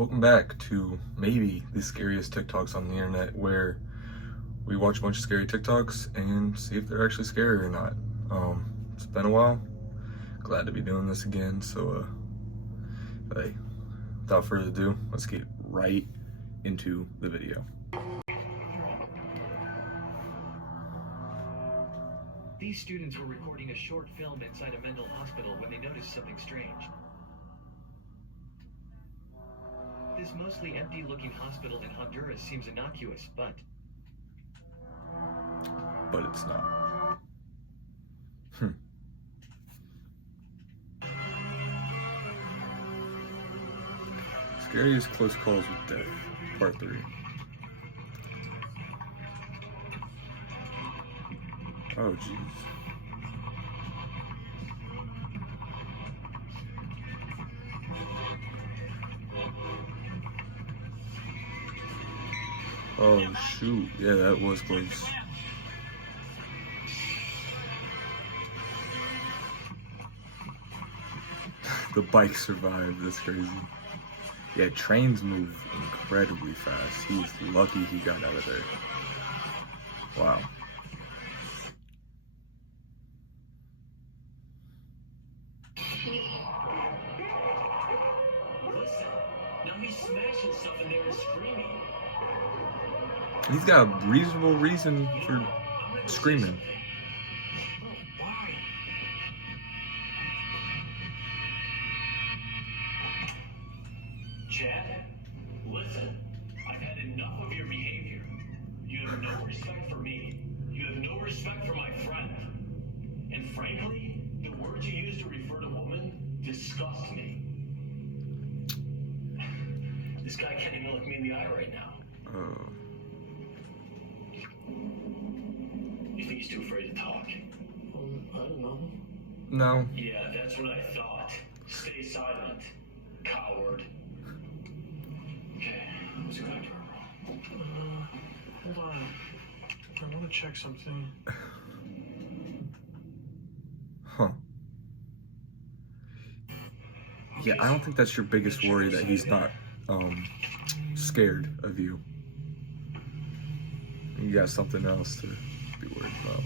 Welcome back to maybe the scariest TikToks on the internet, where we watch a bunch of scary TikToks and see if they're actually scary or not. It's been a while. Glad to be doing this again. So, hey, without further ado, let's get right into the video. These students were recording a short film inside a mental hospital when they noticed something strange. This mostly empty-looking hospital in Honduras seems innocuous, but it's not. Scariest close calls with death, part 3. Oh, jeez. Oh, shoot. Yeah, that was close. The bike survived. That's crazy. Yeah, trains move incredibly fast. He's lucky he got out of there. Wow. listen, now he's smashing stuff in there and screaming. He's got a reasonable reason for screaming. Why? Chad, listen, I've had enough of your behavior. You have no respect for me. You have no respect for my friend. And frankly, the words you use to refer to women disgust me. This guy can't even look me in the eye right now. You think he's too afraid to talk? I don't know. No. Yeah, that's what I thought. Stay silent, coward. Okay, let's go back to our room. Hold on. I want to check something. Huh. Yeah, I don't think that's your biggest worry, that he's not scared of you. You got something else to be worried about.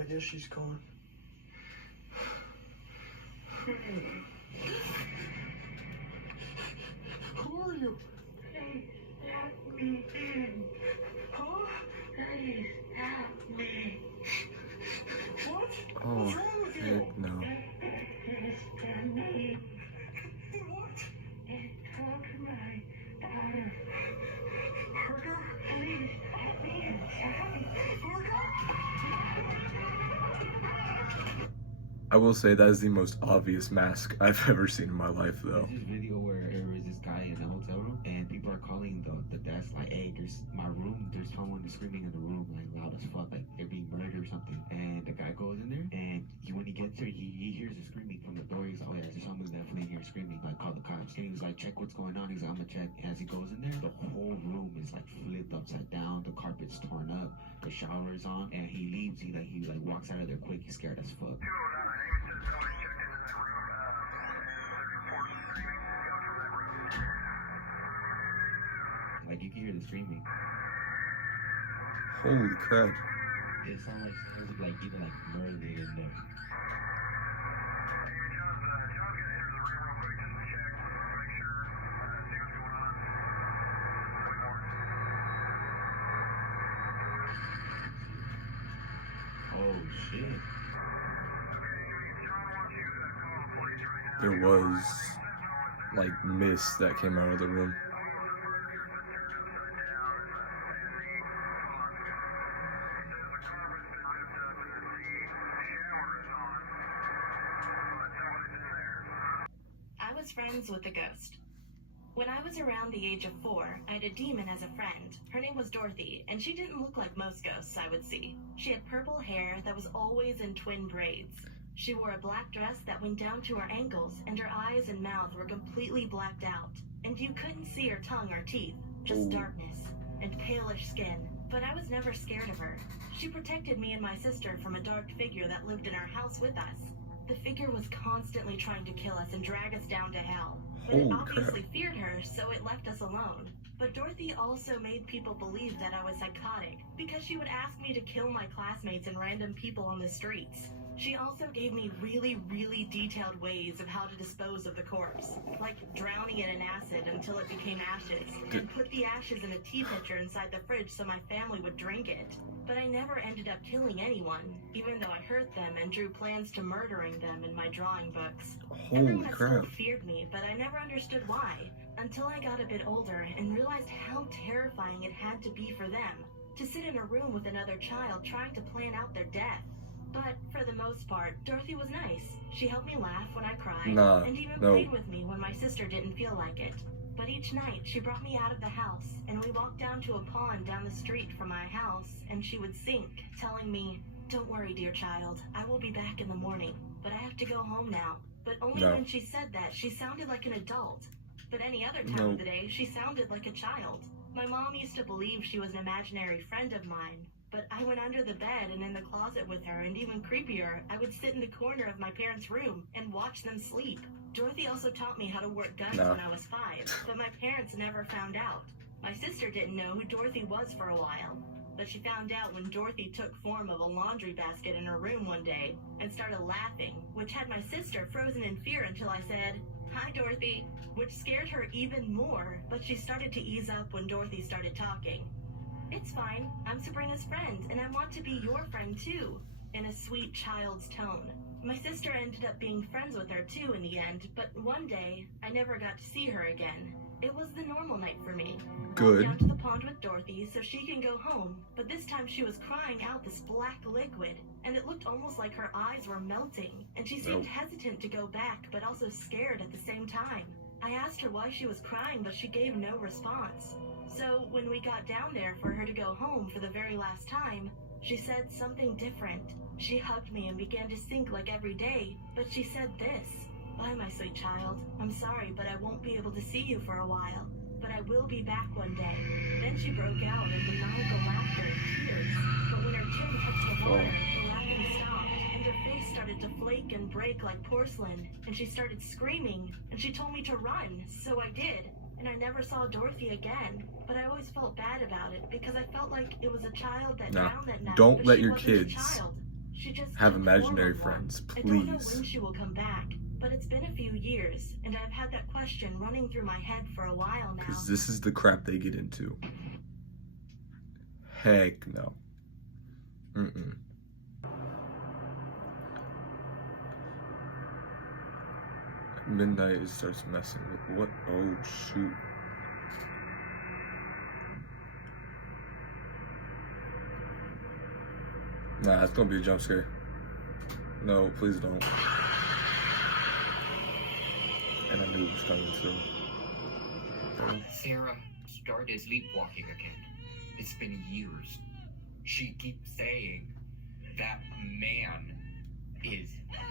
I guess she's gone. Who are you? Please let me in. Huh? Please help me. What? Oh, What's wrong with you? heck no. Mr. Me. What? He took my daughter. Harker? Please let me inside. I will say that is the most obvious mask I've ever seen in my life, though. There's this video where there is this guy in a hotel room and people are calling the desk like, hey, there's my room, there's someone screaming in the room like loud as fuck, like they're being murdered or something. And the guy goes in there and when he gets there, he hears the screaming from the door. He's like, oh yeah, there's someone definitely in here screaming, like call the cops. And he was like, check what's going on. He's like, I'm gonna check. And as he goes in there, the whole room is like flipped upside down, the carpet's torn up, the shower is on, and he leaves. He walks out of there quick. He's scared as fuck. Like you can hear the screaming. Holy crap. It sounds like either like murder in there. Oh shit. There was, like, mist that came out of the room. I was friends with the ghost. When I was around the age of 4, I had a demon as a friend. Her name was Dorothy, and she didn't look like most ghosts I would see. She had purple hair that was always in twin braids. She wore a black dress that went down to her ankles, and her eyes and mouth were completely blacked out. And you couldn't see her tongue or teeth, just darkness and palish skin. But I was never scared of her. She protected me and my sister from a dark figure that lived in our house with us. The figure was constantly trying to kill us and drag us down to hell. But it obviously feared her, so it left us alone. But Dorothy also made people believe that I was psychotic, because she would ask me to kill my classmates and random people on the streets. She also gave me really detailed ways of how to dispose of the corpse, like drowning it in acid until it became ashes, and put the ashes in a tea pitcher inside the fridge so my family would drink it. But I never ended up killing anyone, even though I hurt them and drew plans to murdering them in my drawing books. Everyone at school feared me, but I never understood why, until I got a bit older and realized how terrifying it had to be for them to sit in a room with another child trying to plan out their death. But for the most part, Dorothy was nice. She helped me laugh when I cried, and even played with me when my sister didn't feel like it. But each night, she brought me out of the house, and we walked down to a pond down the street from my house, and she would sink, telling me, "Don't worry, dear child, I will be back in the morning, but I have to go home now." But only when she said that, she sounded like an adult. But any other time of the day, she sounded like a child. My mom used to believe she was an imaginary friend of mine, but I went under the bed and in the closet with her, and even creepier, I would sit in the corner of my parents' room and watch them sleep. Dorothy also taught me how to work guns when I was 5, but my parents never found out. My sister didn't know who Dorothy was for a while, but she found out when Dorothy took form of a laundry basket in her room one day and started laughing, which had my sister frozen in fear until I said, "Hi, Dorothy," which scared her even more, but she started to ease up when Dorothy started talking. "It's fine. I'm Sabrina's friend, and I want to be your friend too," in a sweet child's tone. My sister ended up being friends with her too in the end, but one day, I never got to see her again. It was the normal night for me. Good. Walked down to the pond with Dorothy so she can go home, but this time she was crying out this black liquid, and it looked almost like her eyes were melting, and she seemed hesitant to go back, but also scared at the same time. I asked her why she was crying, but she gave no response. So when we got down there for her to go home for the very last time, she said something different. She hugged me and began to sink like every day, but she said this: "Bye, my sweet child. I'm sorry, but I won't be able to see you for a while, but I will be back one day." Then she broke out in maniacal laughter and tears, but when her chin touched the water, the laughing stopped, and her face started to flake and break like porcelain, and she started screaming, and she told me to run, so I did. And I never saw Dorothy again, but I always felt bad about it because I felt like it was a child that drowned that night. Don't but let she your wasn't a kids child. She just have took imaginary form of one. friends, I don't know please. when she will come back, but it's been a few years, and I've had that question running through my head for a while now. Because this is the crap they get into. Heck no. At midnight, it starts messing with what? Oh, shoot. Nah, it's gonna be a jump scare. No, please don't. And I knew it was coming soon. Sarah started sleepwalking again. It's been years. She keeps saying that man is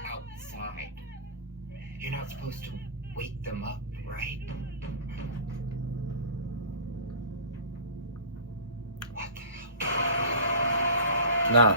outside. You're not supposed to wake them up, right? What the hell? Nah.